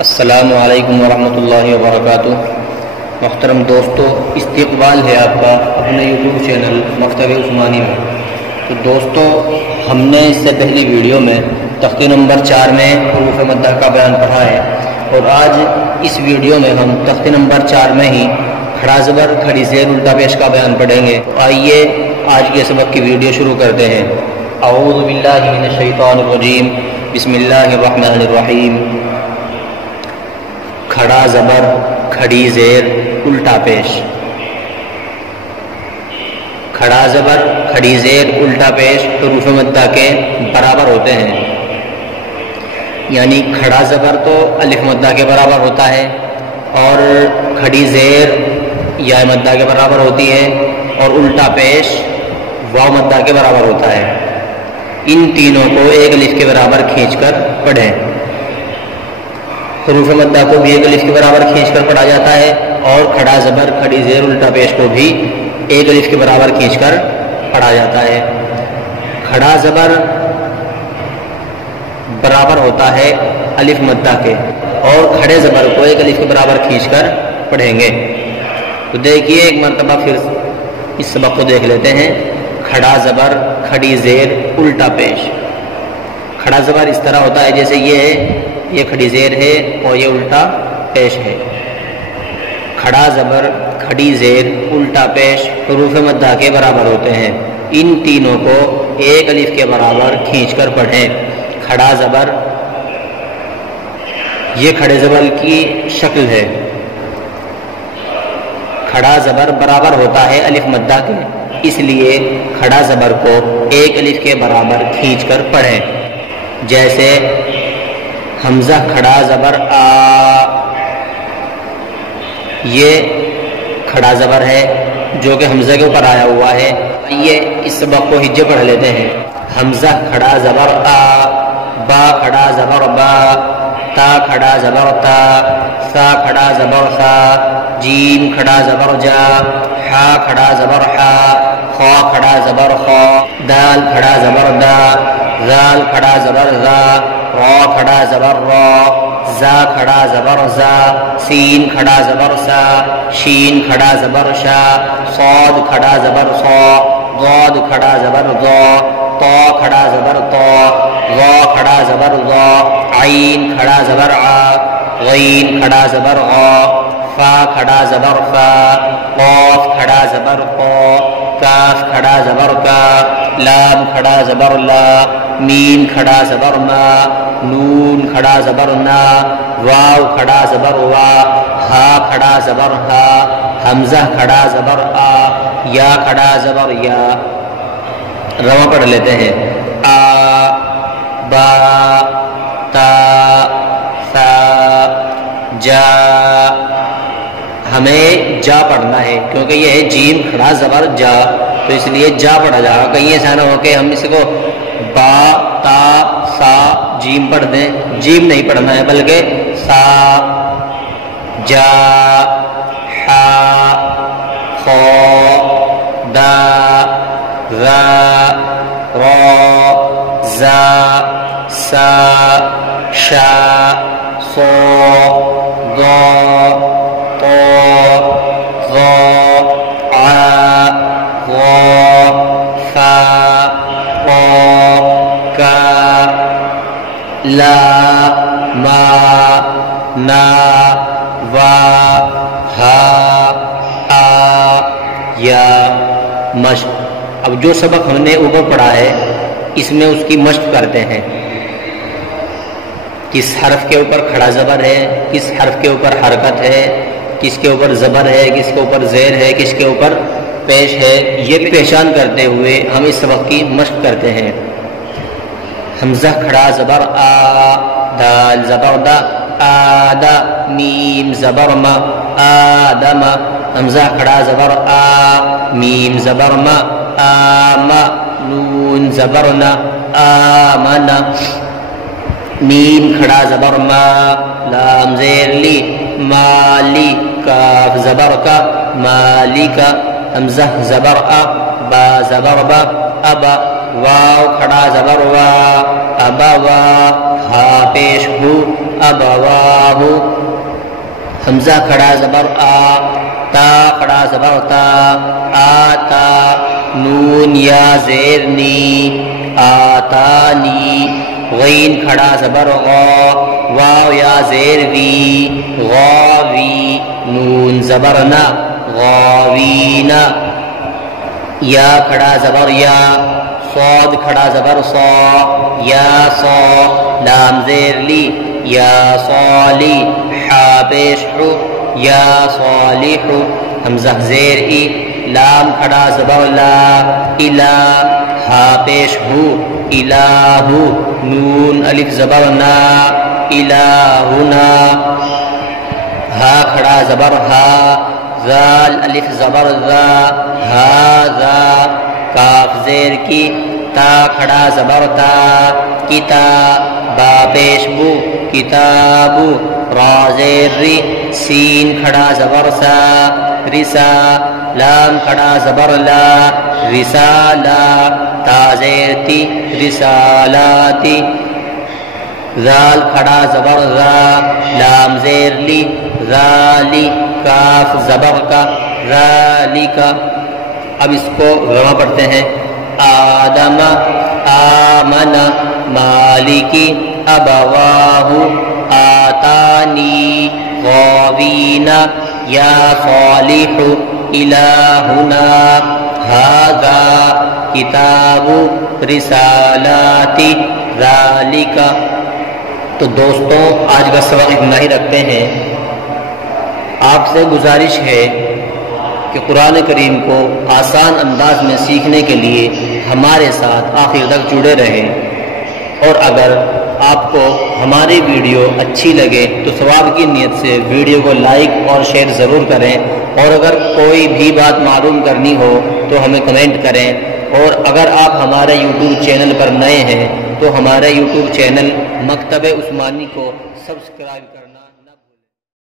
السلام علیکم ورحمۃ اللہ وبرکاتہ۔ محترم دوستو، استقبال ہے آپ کا اپنے یوٹیوب چینل مکتب عثمانی میں۔ تو دوستو، ہم نے اس سے پہلی ویڈیو میں تختی نمبر 4 میں حروف مدہ کا بیان پڑھا ہے، اور آج اس ویڈیو میں ہم تختی نمبر 4 میں ہی کھڑا زبر کھڑی زیر الٹا پیش کا بیان پڑھیں گے۔ آئیے آج کے سبق کی ویڈیو شروع کرتے ہیں۔ اعوذ باللہ من الشیطان الرجیم، بسم اللہ الرحمن الرحیم۔ کھڑا زبر کھڑی زیر الٹا پیش۔ کھڑا زبر کھڑی زیر الٹا پیش حروف مدہ کے برابر ہوتے ہیں، یعنی کھڑا زبر تو الف مدہ کے برابر ہوتا ہے، اور کھڑی زیر یا مدہ کے برابر ہوتی ہے، اور الٹا پیش واو مدہ کے برابر ہوتا ہے۔ ان تینوں کو ایک الف کے برابر کھینچ کر پڑھیں۔ حروف مدہ کو بھی ایک الف کے برابر کھینچ کر پڑھا جاتا ہے، اور کھڑا زبر کھڑی زیر الٹا پیش کو بھی ایک الف کے برابر کھینچ کر پڑھا جاتا ہے۔ کھڑا زبر برابر ہوتا ہے الف مدہ کے، اور کھڑے زبر کو ایک الف کے برابر کھینچ کر پڑھیں گے۔ تو دیکھیے ایک مرتبہ پھر اس سبق کو دیکھ لیتے ہیں۔ کھڑا زبر کھڑی زیر الٹا پیش۔ کھڑا زبر اس طرح ہوتا ہے جیسے یہ کھڑی زیر ہے اور یہ الٹا پیش ہے۔ کھڑا زبر کھڑی زیر الٹا پیش حروف مدہ کے برابر ہوتے ہیں۔ ان تینوں کو ایک الف کے برابر کھینچ کر پڑھیں۔ کھڑا زبر، یہ کھڑے زبر کی شکل ہے۔ کھڑا زبر برابر ہوتا ہے الف مدہ کے، اس لیے کھڑا زبر کو ایک الف کے برابر کھینچ کر پڑھیں۔ جیسے حمزہ کھڑا زبر آ، یہ کھڑا زبر ہے جو کہ حمزہ کے اوپر آیا ہوا ہے۔ یہ اس سبق کو ہجے پڑھ لیتے ہیں۔ حمزہ کھڑا زبر آ، با کھڑا زبر با، تا کھڑا زبر تا، سا کھڑا زبر سا، جیم کھڑا زبر جا، حا کھڑا زبر حا، خا کھڑا زبر خا، دال کھڑا زبر دا، زال کھڑا زبر زا، را کھڑا زبر را، زا کھڑا زبر زا، سین کھڑا زبر سا، شین کھڑا زبر شا، صاد کھڑا زبر صا، ضاد کھڑا زبر ضا، طا کھڑا زبر طا، ظا کھڑا زبر ظا، عین کھڑا زبر عا، غین کھڑا زبر غا، فا کھڑا زبر فا، قاف کھڑا زبر قا، کاف کھڑا زبر کا، لام کھڑا زبر لا، میم کھڑا زبر ما، نون کھڑا زبر نا، واو کھڑا زبر وا، ہا کھڑا زبر ہا، حمزہ کھڑا زبر آ، یا کھڑا زبر یا۔ رواں پڑھ لیتے ہیں۔ آ، با، تا، سا، جا۔ ہمیں جا پڑھنا ہے کیونکہ یہ ہے جیم کھڑا زبر جا، تو اس لیے جا پڑھا جائے گا۔ کہیں ایسا نہ ہو کہ ہم اس کو با، تا، سا، جیم پڑھ دیں۔ جیم نہیں پڑھنا ہے بلکہ سا، جا، حا، خا، دا، ذا، را، زا، سا، شا، صا، ضا، طا، ظا، عا، ظا، فا، قا، کا، لا، ما، نا، وا، ہا، آ، یا۔ مشق۔ اب جو سبق ہم نے اوپر پڑھا ہے اس میں اس کی مشق کرتے ہیں۔ کس حرف کے اوپر کھڑا زبر ہے، کس حرف کے اوپر حرکت ہے، کس کے اوپر زبر ہے، کس کے اوپر زیر ہے، کس کے اوپر پیش ہے، یہ پہچان کرتے ہوئے ہم اس سبق کی مشق کرتے ہیں۔ حمزہ کھڑا زبر آ، دال زبر دا، آدا، میم زبر ما، آدم، حمزہ کھڑا زبر آ، میم زبر ما، آما، نون زبر نا، آمن، میم کھڑا زبر ما، لام زیر لی، مالی، کاف زبر کا، مالکا، حمزہ زبر آ، با زبر با، ابا، واو کھڑا زبر وا، ابا وا، ہا پیش ہو ابواہ حمزہ کھڑا زبر آ تا کھڑا زبر تا آتا نون یا زیر نی آتانی غین کھڑا زبر غا واو یا زیر وی غاوی نون زبر نا غاوینا یا کھڑا زبر یا صاد کھڑا زبر صا یا صا لام زیر لی یا صالی حا پیش حو یا صالح حمزہ زیر ای لام کھڑا زبر لا الہ ہا پیش ہو الہ نون الف زبر نا الہنا ہا کھڑا زبر ہا ذال الف زبر ذا ہاذا کاف زیر کی تا کھڑا زبر تا کتا با پیش بو کتابو را زیر ری سین کھڑا زبر سا رسا لام کھڑا زبر لا رسالہ تا زیر تی رسالاتی ذال کھڑا زبر ذا لام زیر لی ذالی کاف زبر کا ذالکا اب اس کو غما پڑھتے ہیں آدم آمن مالکی ابواہ آتانی غاوین یا صالح الہنا ھذا کتاب رسالات ذالک۔ تو دوستوں آج کا سبق اتنا ہی رکھتے ہیں۔ آپ سے گزارش ہے کہ قرآن کریم کو آسان انداز میں سیکھنے کے لیے ہمارے ساتھ آخر تک جڑے رہیں، اور اگر آپ کو ہماری ویڈیو اچھی لگے تو ثواب کی نیت سے ویڈیو کو لائک اور شیئر ضرور کریں، اور اگر کوئی بھی بات معلوم کرنی ہو تو ہمیں کمنٹ کریں، اور اگر آپ ہمارے یوٹیوب چینل پر نئے ہیں تو ہمارے یوٹیوب چینل مکتب عثمانی کو سبسکرائب کریں۔